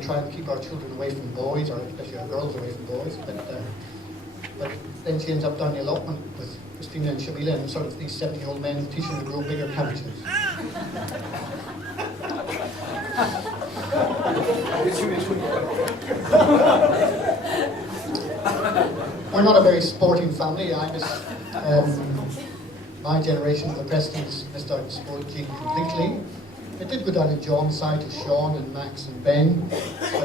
we try and keep our children away from boys, or especially our girls away from boys. But then she ends up down the allotment with Christina and Shabila and sort of these 70-year-old men teaching them to grow bigger cabbages. We're not a very sporting family. My generation of the Prestons missed out on sport gene completely. It did go down to John's side, to Sean and Max and Ben,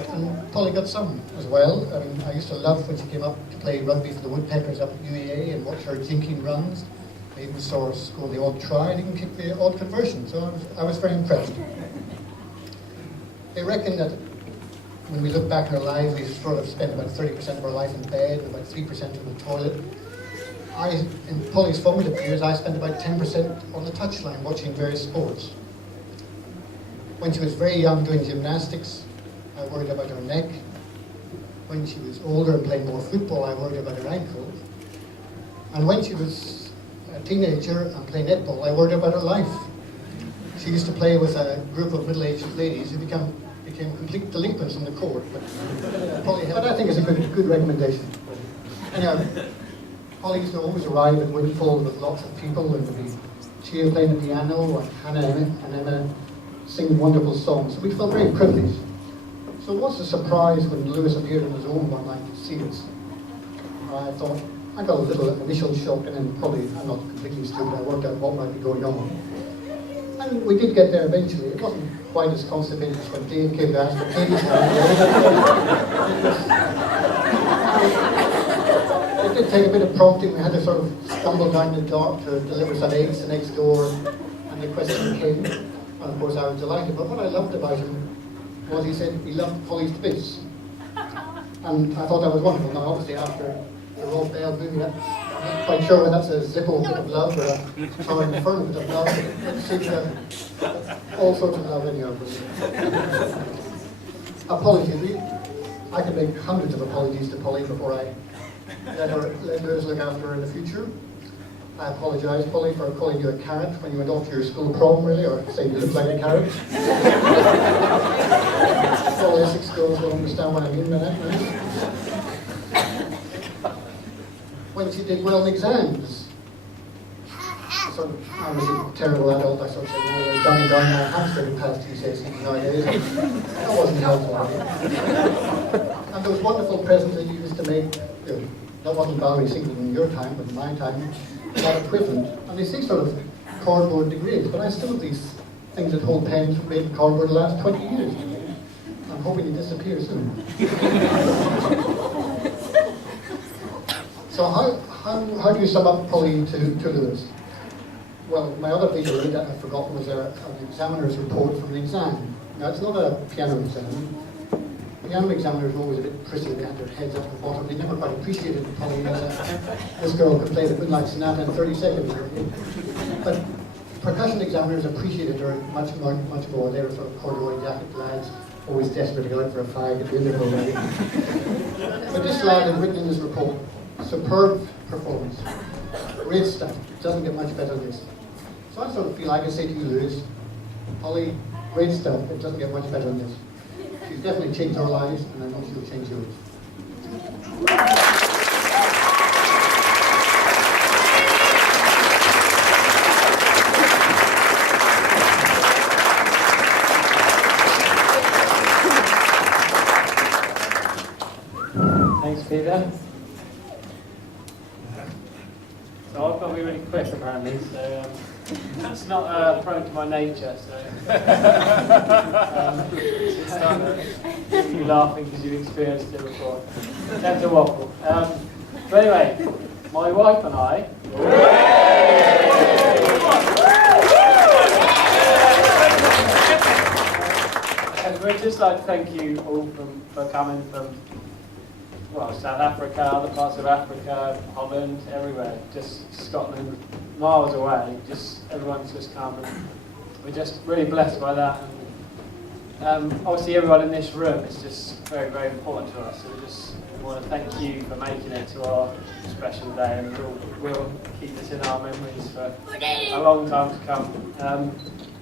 and Polly got some as well. I mean, I used to love when she came up to play rugby for the Woodpeckers up at UEA and watch her jinking runs. I even saw her score the odd try and even kick the odd conversion, so I was very impressed. They reckon that when we look back at our lives, we've sort of spent about 30% of our life in bed and about 3% in the toilet. In Polly's formative years, I spent about 10% on the touchline watching various sports. When she was very young doing gymnastics, I worried about her neck. When she was older and playing more football, I worried about her ankles. And when she was a teenager and playing netball, I worried about her life. She used to play with a group of middle-aged ladies who became complete delinquents on the court. But I think it's a good recommendation. Anyhow, Polly used to always arrive at Windfall with lots of people, and there'd be Chia playing the piano, and Hannah and Emma singing wonderful songs. We felt very privileged. So it was a surprise when Lewis appeared on his own one night to see us. I thought, I got a little initial shock, and then probably, I'm not completely stupid, I worked out what might be going on. And we did get there eventually. It wasn't quite as constipated as when Dave came to ask for Katie's hand. It did take a bit of prompting. We had to sort of stumble down the dark to deliver some eggs to next door, and the question came. And of course I was delighted. But what I loved about him was he said he loved Polly's bits. And I thought that was wonderful. Now obviously after the Royal Bell movie, I'm not quite sure whether that's a Zippo bit of love or a Torrin Inferno bit of love. It seems all sorts of love anyhow. Apologies. I could make hundreds of apologies to Polly before I let Lewis look after her in the future. I apologise, Polly, for calling you a carrot when you went off to your school prom, really, or saying you look like a carrot. All Essex girls will understand what I mean by that, right? When she did well in exams, I was a terrible adult, I sort of said, well, dumbing down my hamstring past GCSEs nowadays. That wasn't helpful. And those wonderful presents that you used to make, that wasn't Valerie Singleton in your time, but in my time, not equivalent. And they say sort of cardboard degrades, but I still have these things that hold pens made in cardboard the last 20 years. I'm hoping they disappear soon. So how do you sum up Polly to Lewis? Well, my other visual aid that I've forgotten was an examiner's report from an exam. Now, it's not a piano exam. Piano examiners were always a bit prissy. They had their heads up the bottom. They never quite appreciated Polly as this girl could play the Midnight Sonata in 30 seconds. But percussion examiners appreciated her much more. They were sort of corduroy jacket lads, always desperate to go out for a fag at the end of the day. But this lad had written in his report, superb performance. Great stuff. It doesn't get much better than this. So I sort of feel I can say to you, Lewis, Polly, great stuff. It doesn't get much better than this. She's definitely changed our lives, and I know she'll change yours. Thanks, Peter. So I've got to be really quick apparently, so that's not prone to my nature, so it's not you laughing because you've experienced it before. Tend to waffle. But anyway, my wife and I and we'd just like to thank you all for coming from South Africa, other parts of Africa, Holland, everywhere, just Scotland, miles away, just everyone's just come, and we're just really blessed by that. And obviously everyone in this room is just very, very important to us, so we just want to thank you for making it to our special day, and we'll keep this in our memories for a long time to come.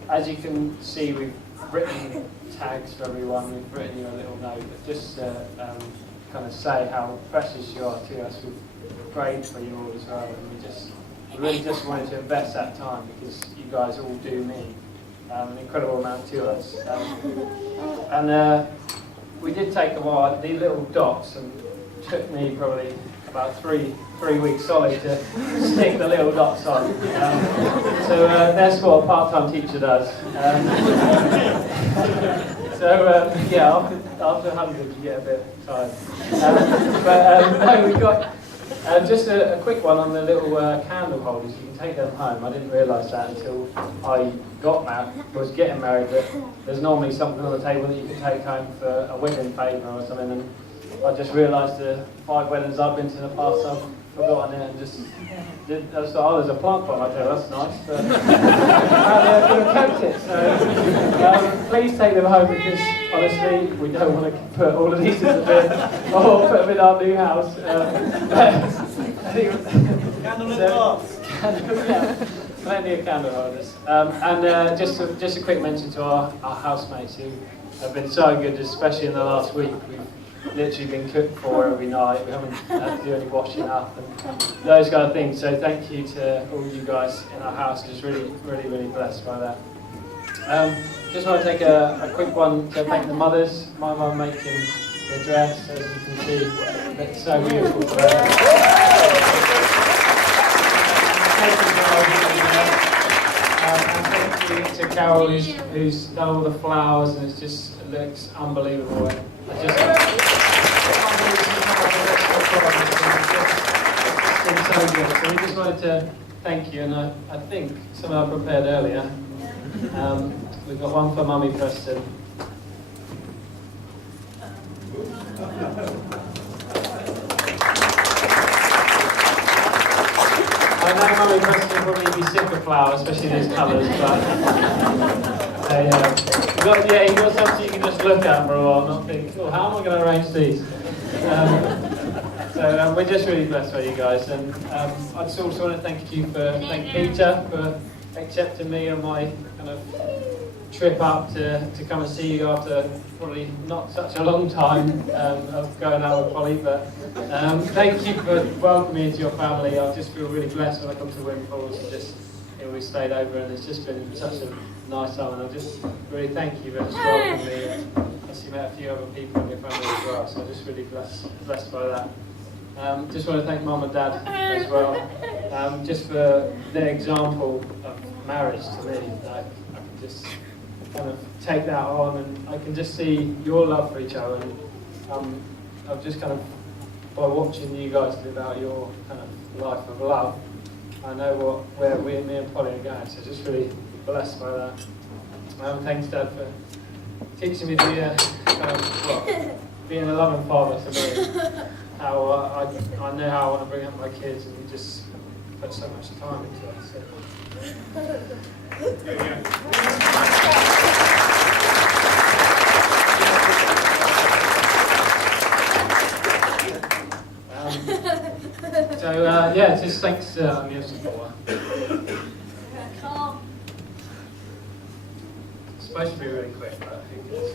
As you can see, we've written tags for everyone. We've written you a little note, but just kind of say how precious you are to us. We've prayed for you all as well, and we really just wanted to invest that time because you guys all do mean an incredible amount to us. And we did take a while. These little dots, and it took me probably about three weeks solid to stick the little dots on. So that's what a part-time teacher does. Yeah, after 100 you get a bit tired. No, we got just a quick one on the little candle holders. You can take them home. I didn't realise that until I was getting married, that there's normally something on the table that you can take home for a wedding favour or something. And I just realised the 5 weddings I've been to in the past, I've forgotten it and just did. I thought, oh, there's a plant pot. I thought, that's nice. But I could have kept it. So please take them home because honestly, we don't want to put all of these in the bin or put them in our new house. Candle and glass. Plenty of candle holders. And just a quick mention to our housemates who have been so good, especially in the last week. We've literally been cooked for every night. We haven't had to do any washing up and those kind of things. So thank you to all you guys in our house. Just really blessed by that. Just want to take a quick one to thank the mothers. My mum making the dress, as you can see, it's so beautiful. And thank you to Carol who's done all the flowers, and it looks unbelievable. It's so good. So we just wanted to thank you, and I think some I prepared earlier. We've got one for Mummy Preston. I know Mummy Preston will probably be sick of flowers, especially these colours, but you've got something you can just look at for a while and not think, oh, how am I going to arrange these? So we're just really blessed by you guys, and I just also want to thank Peter for accepting me on my kind of trip up to come and see you after probably not such a long time of going out with Polly, but thank you for welcoming me into your family. I just feel really blessed when I come to Windfalls and we stayed over, and it's just been such a nice time, and I just really thank you for just welcoming me. I see met a few other people in your family as well, so I'm just really blessed by that. Just want to thank Mum and Dad as well, just for their example of marriage to me. I can just kind of take that on, and I can just see your love for each other, and I've just kind of, by watching you guys live out your kind of life of love, I know where me and Polly are going, so just really blessed by that. Thanks, Dad, for teaching me to be being a loving father to me. How I know how I want to bring up my kids, and you just put so much time into it. So. Just thanks to Music Board. It's supposed to be really quick, but who cares?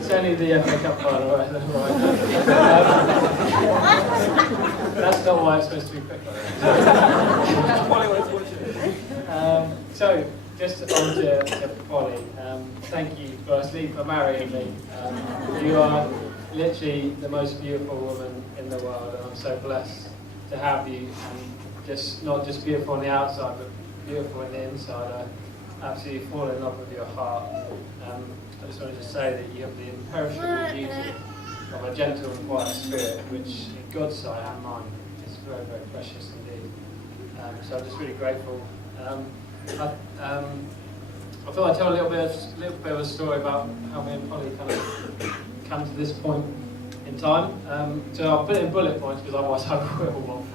It's only the FA Cup final, right? That's not why it's supposed to be quick. So, just on to Polly. Thank you, firstly, for marrying me. You are literally the most beautiful woman in the world, and I'm so blessed to have you. And just not just beautiful on the outside, but beautiful on the inside. I absolutely fall in love with your heart. I just wanted to say that you have the imperishable beauty of a gentle and quiet spirit, which in God's sight and mine is very, very precious indeed. So I'm just really grateful. I thought I'd tell a little bit of a story about how me and Polly kind of come to this point in time. So I'll put it in bullet points because otherwise I will waffle.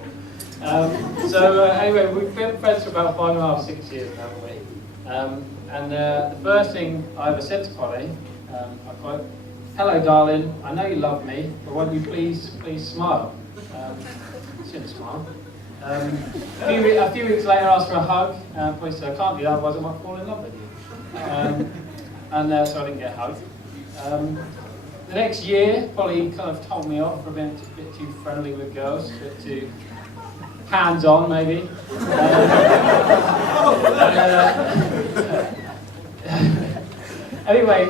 Anyway, we've been friends for about 5.5, 6 years now, haven't we? The first thing I ever said to Polly, I quote, "Hello, darling. I know you love me, but won't you please smile?" She didn't smile. A few weeks later, I asked for a hug. Polly said, I can't do that, otherwise I might fall in love with you. So I didn't get a hug. The next year, Polly kind of told me off for being a bit too friendly with girls, a bit too hands-on, maybe. Anyway,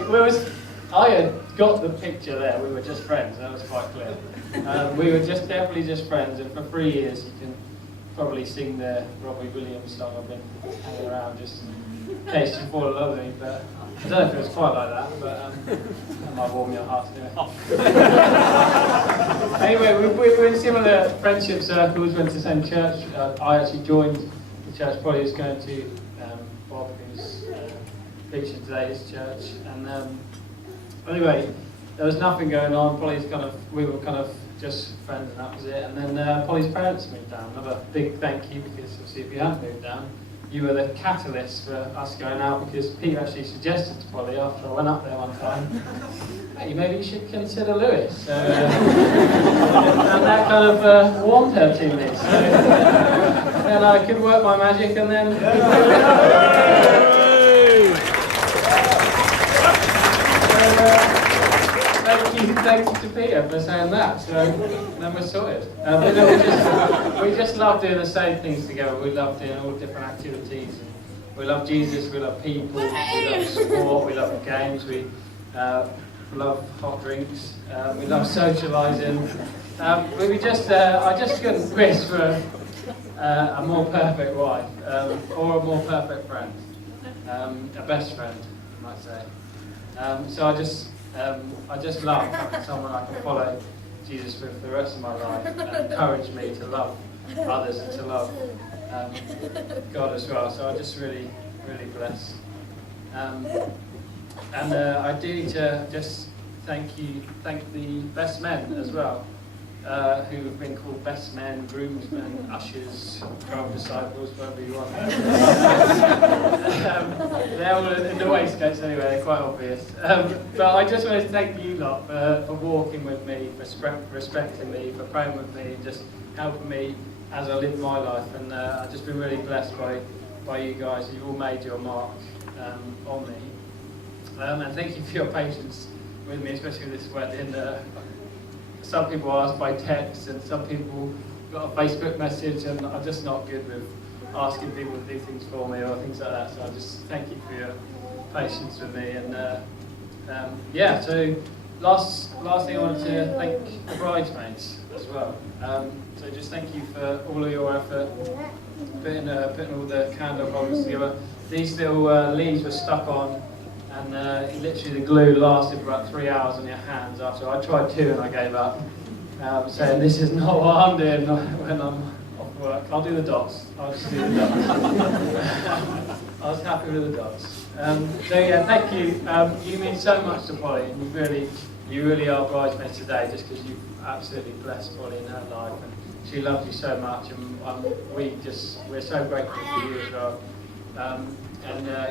I had got the picture there. We were just friends. That was quite clear. We were definitely just friends, and for 3 years, you can probably sing the Robbie Williams song. I've been hanging around just in case you fall in love with me, but I don't know if it was quite like that, but that might warm your heart anyway. Anyway, we were in similar friendship circles, went to the same church. I actually joined the church Polly was going to, Bob, who's preaching today's church, and anyway, there was nothing going on. We were kind of just friends, and that was it. And then Polly's parents moved down. Another big thank you, because obviously if you hadn't moved down, you were the catalyst for us going out, because Peter actually suggested to Polly after I went up there one time, hey, maybe you should consider Lewis. So, and that kind of warmed her to me. So then I could work my magic, and then. Thanks to Peter for saying that, so then we're sorted. We just love doing the same things together. We love doing all different activities. We love Jesus, we love people, we love sport, we love games, we love hot drinks, we love socialising. I just couldn't wish for a more perfect wife, or a more perfect friend, a best friend, you might say. So I just love having someone I can follow Jesus with for the rest of my life, and encourage me to love others and to love God as well. So I'm just really, really blessed. I do need to just thank the best men as well, who have been called best men, groomsmen, ushers, 12 disciples, whatever you want. They're all in the waistcoats anyway, they're quite obvious. But I just wanted to thank you lot for walking with me, for respecting me, for praying with me, just helping me as I live my life. And I've just been really blessed by you guys. You've all made your mark on me. And thank you for your patience with me, especially with this wedding. Some people ask by text, and some people got a Facebook message, and I'm just not good with asking people to do things for me or things like that. So I just thank you for your patience with me. And so last thing I wanted to thank the bridesmaids as well. So just thank you for all of your effort, putting all the candle holders together. These little leaves were stuck on. And literally the glue lasted for about 3 hours on your hands after. I tried 2 and I gave up, saying this is not what I'm doing when I'm off work. I'll do the dots. I'll just do the dots. I was happy with the dots. So yeah, thank you. You mean so much to Polly, and you really are bridesmaids today, just because you've absolutely blessed Polly in her life, and she loves you so much, and we're so grateful for you as well.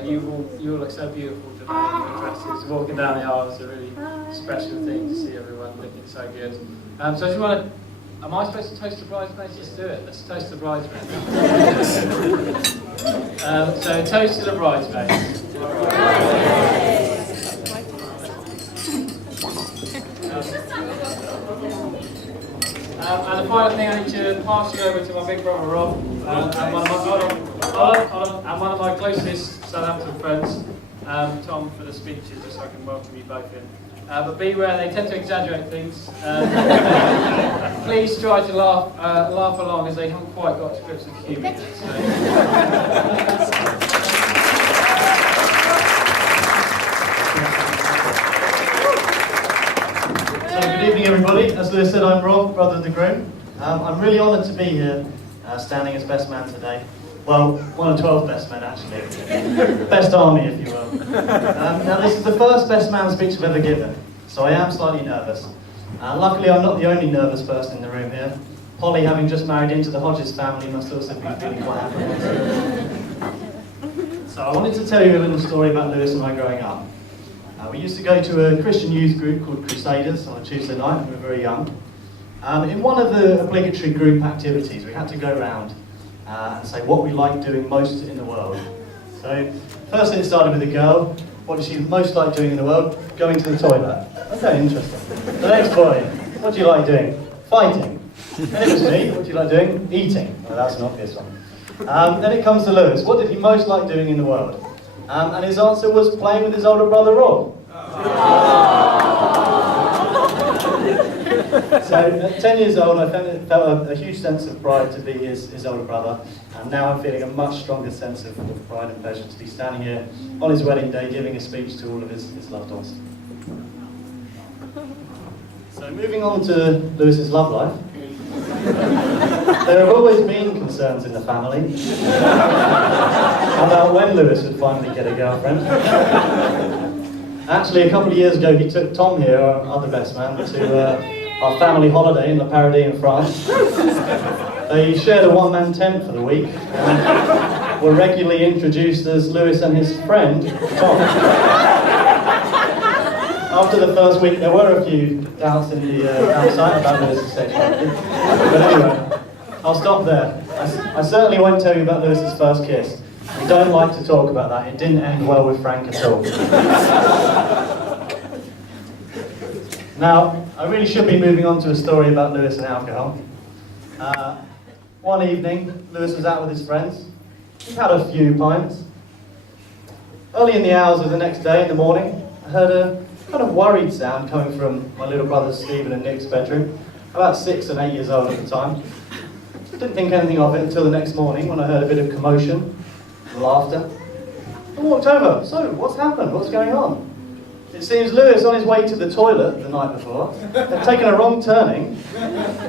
You all look so beautiful today in your dresses. Walking down the aisle is a really special thing to see everyone looking so good. So I just want to, am I supposed to toast the bridesmaids? Just do it. Let's toast the bridesmaids. So toast to the bridesmaids. And the final thing, I need to pass you over to my big brother Rob, and one of my closest Southampton friends, Tom, for the speeches, just so I can welcome you both in. But beware, they tend to exaggerate things. Please try to laugh along, as they haven't quite got to grips with humour yet. So good evening, everybody. As Lewis said, I'm Rob, brother of the groom. I'm really honoured to be here, standing as best man today. Well, one of 12 best men, actually. Best army, if you will. Now, this is the first best man speech I've ever given, so I am slightly nervous. Luckily, I'm not the only nervous person in the room here. Polly, having just married into the Hodges family, must also be feeling quite happy. So I wanted to tell you a little story about Lewis and I growing up. We used to go to a Christian youth group called Crusaders on a Tuesday night when we were very young. In one of the obligatory group activities, we had to go around and say what we like doing most in the world. So, firstly it started with a girl. What does she most like doing in the world? Going to the toilet. Okay, interesting. The next boy, what do you like doing? Fighting. Then it was me, what do you like doing? Eating. Well, that's an obvious one. Then it comes to Lewis. What did he most like doing in the world? And his answer was playing with his older brother Rob. So at 10 years old, I felt a huge sense of pride to be his older brother, and now I'm feeling a much stronger sense of pride and pleasure to be standing here on his wedding day giving a speech to all of his loved ones. So moving on to Lewis's love life. There have always been concerns in the family about when Lewis would finally get a girlfriend. Actually, a couple of years ago, he took Tom here, our other best man, to our family holiday in Le Paradis in France. They shared a one-man tent for the week and were regularly introduced as Lewis and his friend, Tom. After the first week, there were a few doubts in the campsite about Lewis's sexuality. But anyway, I'll stop there. I certainly won't tell you about Lewis's first kiss. We don't like to talk about that. It didn't end well with Frank at all. Now, I really should be moving on to a story about Lewis and alcohol. One evening, Lewis was out with his friends. He had a few pints. Early in the hours of the next day, in the morning, I heard a kind of worried sound coming from my little brothers Stephen and Nick's bedroom, about 6 and 8 years old at the time. I didn't think anything of it until the next morning when I heard a bit of commotion, laughter. I walked over. So, what's happened? What's going on? It seems Lewis, on his way to the toilet the night before, had taken a wrong turning.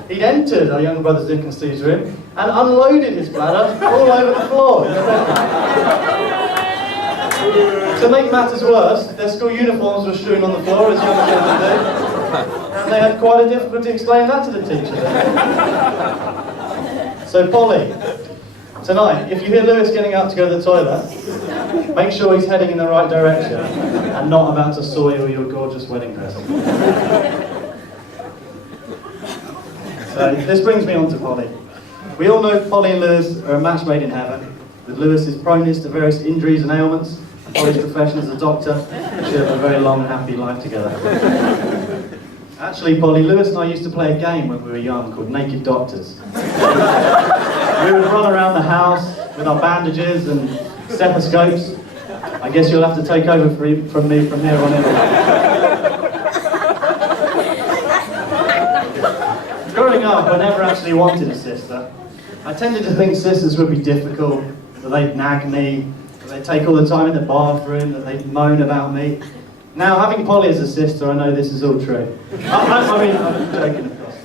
He'd entered our younger brother Nick and Steve's room and unloaded his bladder all over the floor in the bedroom. To make matters worse, their school uniforms were strewn on the floor, as young children do, and they had quite a difficulty explaining that to the teacher. So Polly, tonight, if you hear Lewis getting out to go to the toilet, make sure he's heading in the right direction and not about to soil your gorgeous wedding dress. So this brings me on to Polly. We all know Polly and Lewis are a match made in heaven, with Lewis's proneness to various injuries and ailments, Polly's profession as a doctor. They should have a very long, happy life together. Actually, Polly, Lewis and I used to play a game when we were young called Naked Doctors. We would run around the house with our bandages and stethoscopes. I guess you'll have to take over from me from here on in. Growing up, I never actually wanted a sister. I tended to think sisters would be difficult, that they'd nag me, that they'd take all the time in the bathroom, that they'd moan about me. Now, having Polly as a sister, I know this is all true. I mean, I'm joking, of course.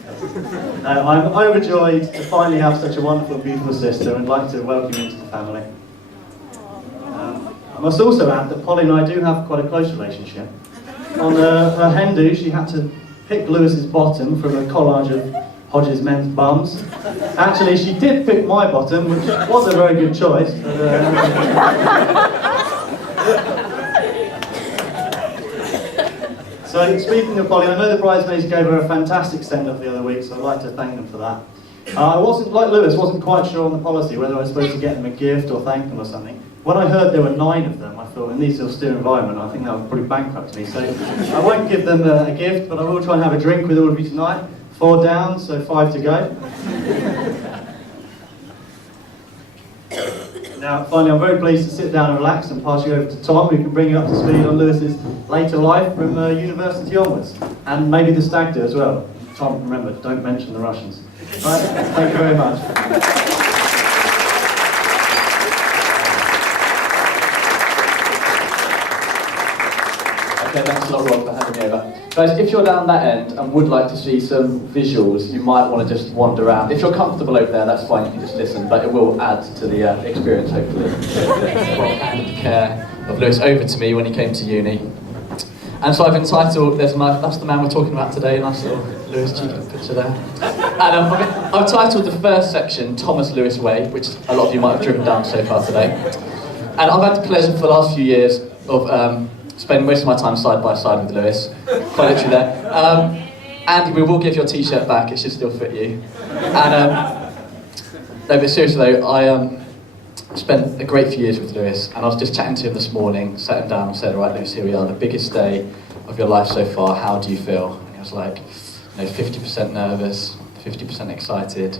I'm overjoyed to finally have such a wonderful, beautiful sister and like to welcome you into the family. I must also add that Polly and I do have quite a close relationship. On her hen do, she had to pick Lewis's bottom from a collage of Hodges' men's bums. Actually, she did pick my bottom, which was a very good choice. But, So, speaking of Polly, I know the bridesmaids gave her a fantastic send-off the other week, so I'd like to thank them for that. I wasn't, like Lewis, wasn't quite sure on the policy, whether I was supposed to get them a gift or thank them or something. When I heard there were 9 of them, I thought, in this austere environment, I think that would probably bankrupt me. So I won't give them a gift, but I will try and have a drink with all of you tonight. 4 down, so 5 to go. Now, finally, I'm very pleased to sit down and relax and pass you over to Tom, who can bring you up to speed on Lewis's later life from university onwards. And maybe the stag do as well. Tom, remember, don't mention the Russians. Right, thank you very much. Okay, thanks a lot, Rob, for having me over. Guys, if you're down that end and would like to see some visuals, you might want to just wander around. If you're comfortable over there, that's fine, you can just listen, but it will add to the experience, hopefully. Rob handed the care of Lewis over to me when he came to uni. And so I've entitled, that's the man we're talking about today, nice little Lewis cheeky picture there. And I've titled the first section, Thomas Lewis Way, which a lot of you might have driven down so far today. And I've had the pleasure for the last few years of spending most of my time side by side with Lewis, quite literally there. Andy, we will give your t-shirt back, it should still fit you. And no, but seriously though, I spent a great few years with Lewis, and I was just chatting to him this morning, sat him down and said, right Lewis, here we are, the biggest day of your life so far, how do you feel? And he was like, 50% nervous, 50% excited.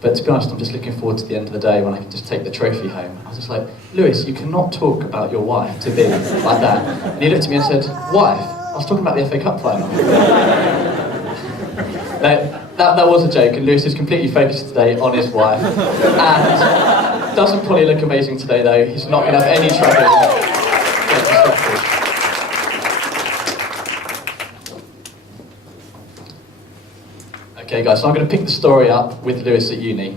But to be honest, I'm just looking forward to the end of the day when I can just take the trophy home. I was just like, Lewis, you cannot talk about your wife to me like that. And he looked at me and said, wife? I was talking about the FA Cup final. That was a joke, and Lewis is completely focused today on his wife. And doesn't Polly look amazing today though? He's not going to have any trouble getting distracted. Okay guys, so I'm going to pick the story up with Lewis at uni.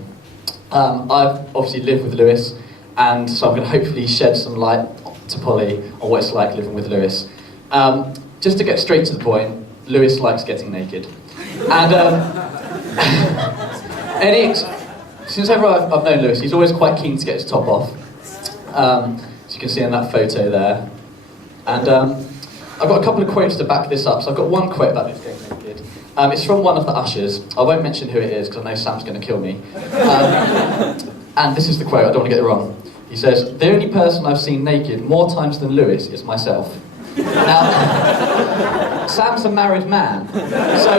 I've obviously lived with Lewis, and so I'm going to hopefully shed some light to Polly on what it's like living with Lewis. Just to get straight to the point, Lewis likes getting naked. And since ever I've known Lewis, he's always quite keen to get his top off. As you can see in that photo there. And I've got a couple of quotes to back this up. So I've got one quote about this getting naked. It's from one of the ushers. I won't mention who it is because I know Sam's going to kill me. And this is the quote, I don't want to get it wrong. He says, "The only person I've seen naked more times than Lewis is myself." Now, Sam's a married man, so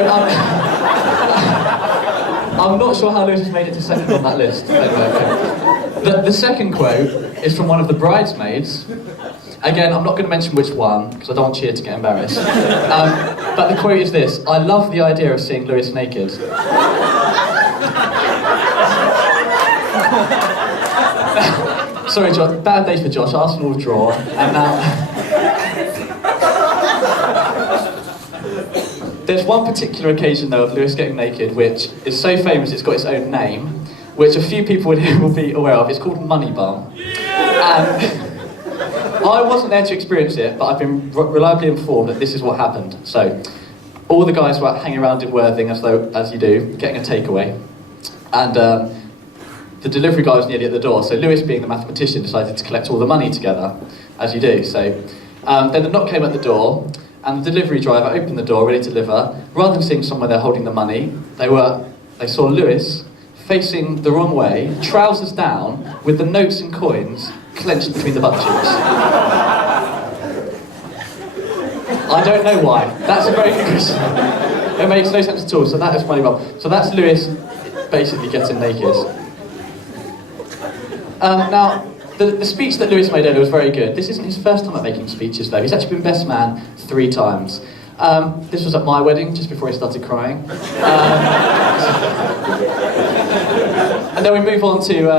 I'm not sure how Lewis has made it to second on that list. Anyway, the second quote is from one of the bridesmaids. Again, I'm not going to mention which one, because I don't want Cheer to get embarrassed. But the quote is this: "I love the idea of seeing Lewis naked." Sorry, Josh, bad day for Josh. Arsenal will draw, and now... There's one particular occasion, though, of Lewis getting naked, which is so famous it's got its own name, which a few people here will be aware of. It's called Money Bum. And I wasn't there to experience it, but I've been reliably informed that this is what happened. So, all the guys were hanging around in Worthing, as you do, getting a takeaway. And the delivery guy was nearly at the door, so Lewis, being the mathematician, decided to collect all the money together, as you do. So, then the knock came at the door, and the delivery driver opened the door, ready to deliver. Rather than seeing someone there holding the money, they saw Lewis facing the wrong way, trousers down, with the notes and coins clenched between the butt cheeks. I don't know why. That's a very good question. It makes no sense at all. So that is Money Bum. So that's Lewis basically getting naked. Now, the speech that Lewis made earlier was very good. This isn't his first time at making speeches, though. He's actually been best man 3 times. This was at my wedding, just before he started crying. And then we move on to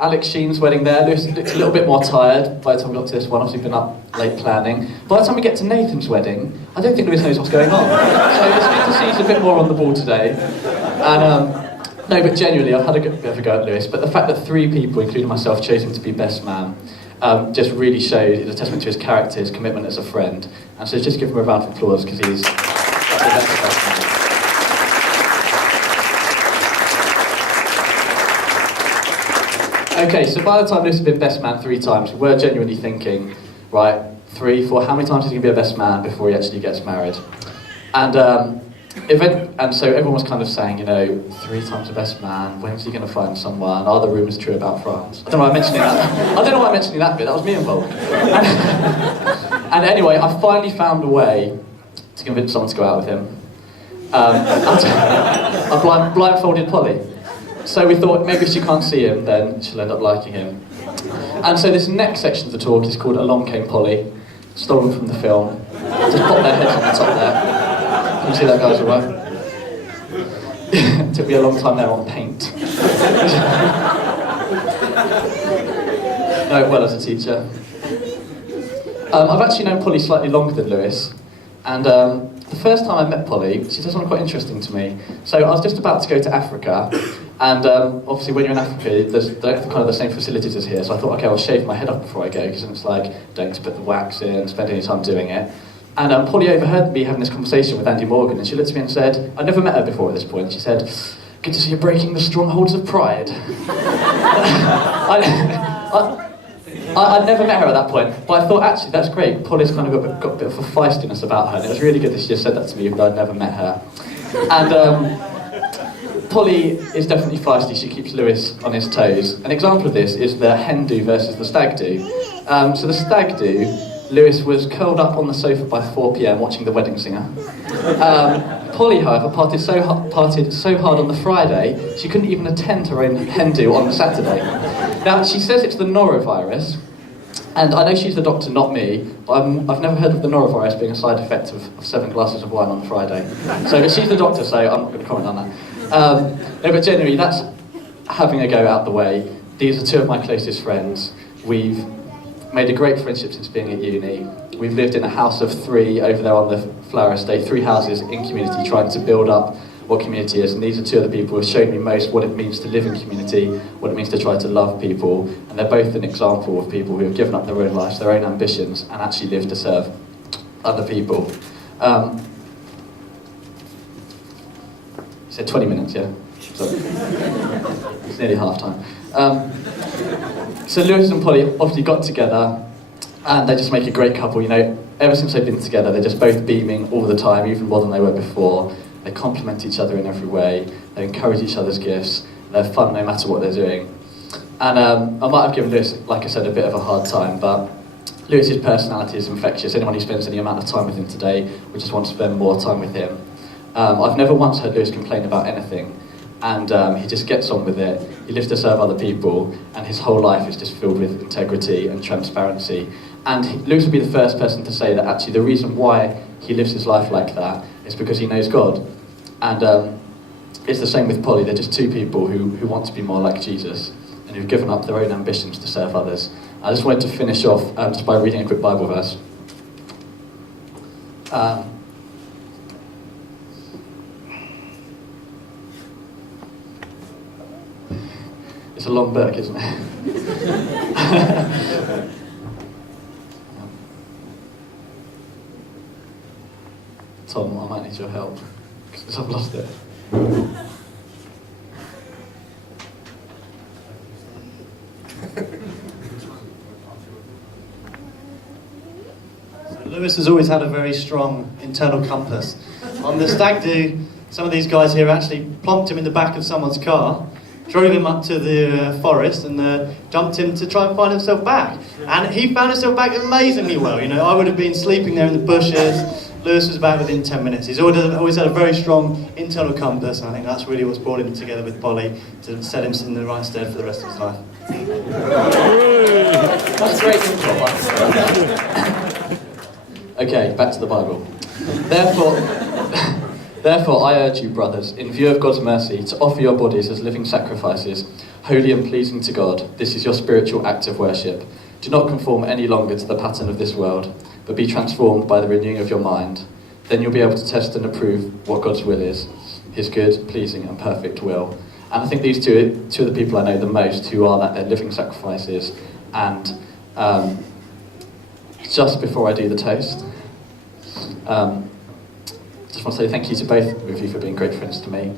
Alex Sheen's wedding there. Lewis looked a little bit more tired by the time we got to this one. Obviously, been up late planning. By the time we get to Nathan's wedding, I don't think Lewis knows what's going on. So it's good to see he's a bit more on the ball today. And no, but genuinely, I've had a bit of a go at Lewis, but the fact that 3 people, including myself, chose him to be best man just really showed, is a testament to his character, his commitment as a friend. And so just give him a round of applause, because he's the best man. Okay, so by the time Lewis had been best man 3 times, we were genuinely thinking, right, 3, 4, how many times is he going to be a best man before he actually gets married? And so everyone was kind of saying, 3 times the best man, when's he going to find someone? Are the rumours true about France? I don't know why I'm mentioning that. I don't know why I'm mentioning that bit, that was me involved. And anyway, I finally found a way to convince someone to go out with him. I blindfolded Polly. So we thought, maybe if she can't see him, then she'll end up liking him. And so this next section of the talk is called Along Came Polly, stolen from the film. Just pop their heads on the top there. Can you see that, guys, all right? It took me a long time there on paint. No, well, as a teacher. I've actually known Polly slightly longer than Lewis, and the first time I met Polly, she said something quite interesting to me. So I was just about to go to Africa, and obviously when you're in Africa, they don't have kind of the same facilities as here, so I thought, okay, I'll shave my head off before I go, because it's like, don't put the wax in, spend any time doing it. And Polly overheard me having this conversation with Andy Morgan, and she looked at me and said, I'd never met her before at this point, she said, good to see you breaking the strongholds of pride. I'd never met her at that point, but I thought, actually, that's great. Polly's kind of got a bit of a feistiness about her, and it was really good that she just said that to me, even though I'd never met her. And Polly is definitely feisty. She keeps Lewis on his toes. An example of this is the hen do versus the stag do. So the stag do, Lewis was curled up on the sofa by 4 p.m. watching The Wedding Singer. Polly, however, partied so hard on the Friday, she couldn't even attend her own hen do on the Saturday. Now, she says it's the norovirus, and I know she's the doctor, not me, but I've never heard of the norovirus being a side effect of 7 glasses of wine on Friday. So, but she's the doctor, so I'm not going to comment on that. No, but generally, that's having a go out the way. These are 2 of my closest friends. We've made a great friendship since being at uni. We've lived in a house of 3 over there on the Flower Estate, 3 houses in community, trying to build up what community is. And these are 2 of the people who have shown me most what it means to live in community, what it means to try to love people. And they're both an example of people who have given up their own lives, their own ambitions, and actually lived to serve other people. You said 20 minutes, yeah? So, it's nearly half time. So Lewis and Polly obviously got together, and they just make a great couple. You know, ever since they've been together, they're just both beaming all the time, even more than they were before. They complement each other in every way. They encourage each other's gifts. They're fun no matter what they're doing. And I might have given Lewis, like I said, a bit of a hard time, but Lewis's personality is infectious. Anyone who spends any amount of time with him today would just want to spend more time with him. I've never once heard Lewis complain about anything. And he just gets on with it. He lives to serve other people, and his whole life is just filled with integrity and transparency. And Lewis would be the first person to say that actually the reason why he lives his life like that is because he knows God. And it's the same with Polly. They're just 2 people who want to be more like Jesus and who've given up their own ambitions to serve others. I just wanted to finish off just by reading a quick Bible verse. It's a long book, isn't it? Tom, I might need your help, because I've lost it. Lewis has always had a very strong internal compass. On the stag do, some of these guys here actually plonked him in the back of someone's car, drove him up to the forest and jumped him to try and find himself back. And he found himself back amazingly well. You know, I would have been sleeping there in the bushes. Lewis was back within 10 minutes. He's always had a very strong internal compass, and I think that's really what's brought him together with Polly to set him in the right stead for the rest of his life. That's great info. Okay, back to the Bible. Therefore, I urge you, brothers, in view of God's mercy, to offer your bodies as living sacrifices, holy and pleasing to God. This is your spiritual act of worship. Do not conform any longer to the pattern of this world, but be transformed by the renewing of your mind. Then you'll be able to test and approve what God's will is, his good, pleasing and perfect will. And I think these 2 are the people I know the most who are that they're living sacrifices. And just before I do the toast, just want to say thank you to both of you for being great friends to me.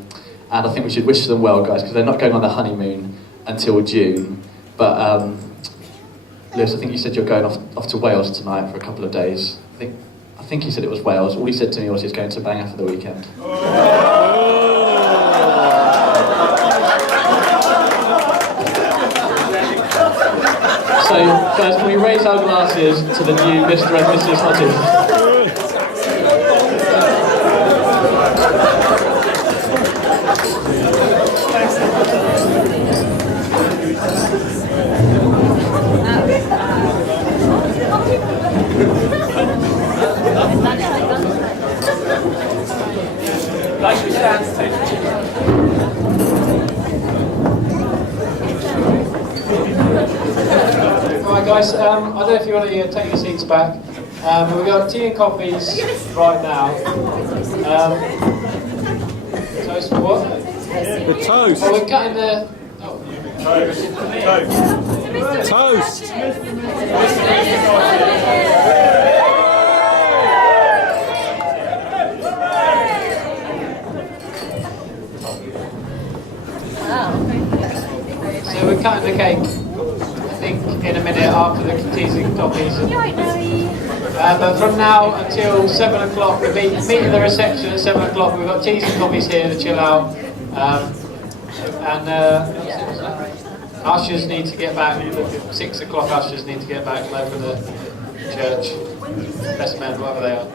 And I think we should wish them well, guys, because they're not going on their honeymoon until June. But Lewis, I think you said you're going off to Wales tonight for a couple of days. I think he said it was Wales. All he said to me was he's going to Bangor for the weekend. So, guys, can we raise our glasses to the new Mr. and Mrs. Hodges? Like we stand, Right, guys, I don't know if you want to take your seats back. We've got tea and coffees right now. Toast for what? The toast. Oh, we're cutting the... Toast. So we're cutting the cake, I think, in a minute after the teas and coffees. But from now until 7 o'clock, we'll meet at the reception at 7 o'clock. We've got teas and coffees here to chill out. Ushers need to get back. 6 o'clock ushers need to get back and open the church. Best men, whatever they are.